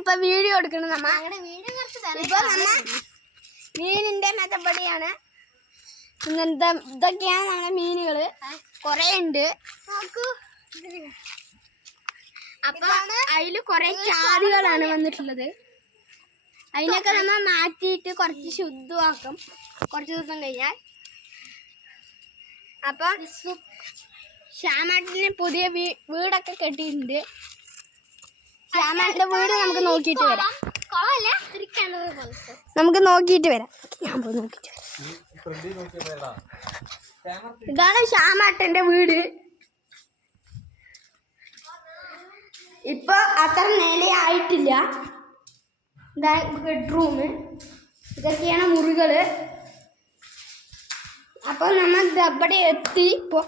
ഇപ്പൊ വീഡിയോ എടുക്കണം. ഇപ്പൊ നമ്മ മീനിന്റെ മെച്ചപ്പടിയാണ്. ഇങ്ങനത്തെ ഇതൊക്കെയാണ് നമ്മുടെ മീനുകള്. കൊറേ ഉണ്ട്. അപ്പൊ അതില് കൊറേ ചാതികളാണ് വന്നിട്ടുള്ളത്. അതിനൊക്കെ നമ്മൾ മാറ്റിയിട്ട് കുറച്ച് ശുദ്ധമാക്കും കുറച്ച് ദിവസം കഴിഞ്ഞാൽ. അപ്പൊ ശ്യാമാട്ടിന് പുതിയ വീടൊക്കെ കെട്ടിയിട്ടുണ്ട്. ശ്യാമാട്ടിന്റെ വീട് നമുക്ക് നോക്കിയിട്ട് വരാം. നമുക്ക് നോക്കിയിട്ട് വരാം. ഞാൻ പോയി നോക്കിയിട്ട് വരാം. ഇതാണ് ശ്യാമാട്ടന്റെ വീട്. ഇപ്പൊ അത്ര നിലയായിട്ടില്ല. ഇതാണ് ബെഡ്റൂം. ഇതൊക്കെയാണ് മുറികള്. അപ്പൊ നമ്മൾ ഇവിടെ എത്തി. ഇപ്പൊ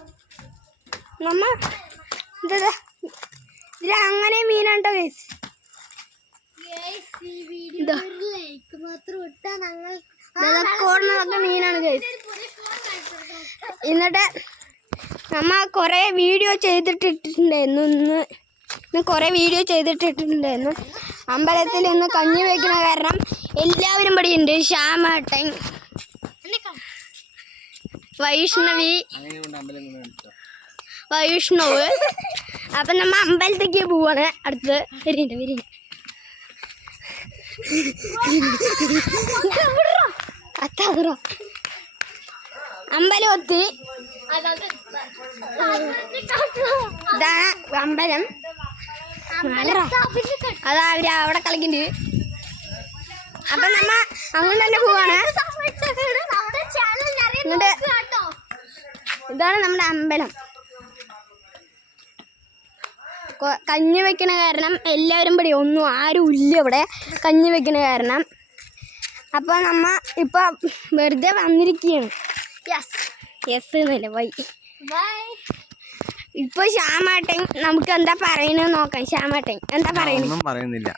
നമ്മ ഇതിൽ അങ്ങനെ മീനുണ്ടോ ഗൈസ്? മീനാണ് ഗൈസ്. എന്നിട്ട് നമ്മ കൊറേ വീഡിയോ ചെയ്തിട്ടിട്ടുണ്ടായിരുന്നു. ഇന്ന് കുറേ വീഡിയോ ചെയ്തിട്ടിട്ടുണ്ടായിരുന്നു. അമ്പലത്തിൽ ഇന്ന് കഞ്ഞി വയ്ക്കുന്ന കാരണം എല്ലാവരും ഇവിടെ ഉണ്ട്. ശ്യാമേട്ടൻ, വൈഷ്ണവ്. അപ്പം നമ്മ അമ്പലത്തേക്ക് പോവാണ്. അടുത്ത് വരുന്നുണ്ട്. അമ്പലം ഒത്തി. ഇതാണ് അമ്പലം. അതാ അവര് അവിടെ കളിക്കുന്നുണ്ട്. അപ്പൊ നമ്മ അങ്ങനെ തന്നെ പോവാണ്. ഇതാണ് നമ്മുടെ അമ്പലം. കഞ്ഞി വെക്കണ കാരണം എല്ലാവരും ഇവിടെ ഒന്നും ആരും ഇല്ല ഇവിടെ കഞ്ഞി വെക്കണ കാരണം. അപ്പൊ നമ്മ ഇപ്പൊ വെറുതെ വന്നിരിക്കുകയാണ്. യെസ് എന്നല്ലേ വൈ. ഇപ്പൊ ശ്യാമാട്ടൻ നമുക്ക് എന്താ പറയണെന്ന് നോക്കാം. ശ്യാമാട്ടൻ എന്താ പറയുന്നത്? ഒന്നും പറയുന്നില്ല.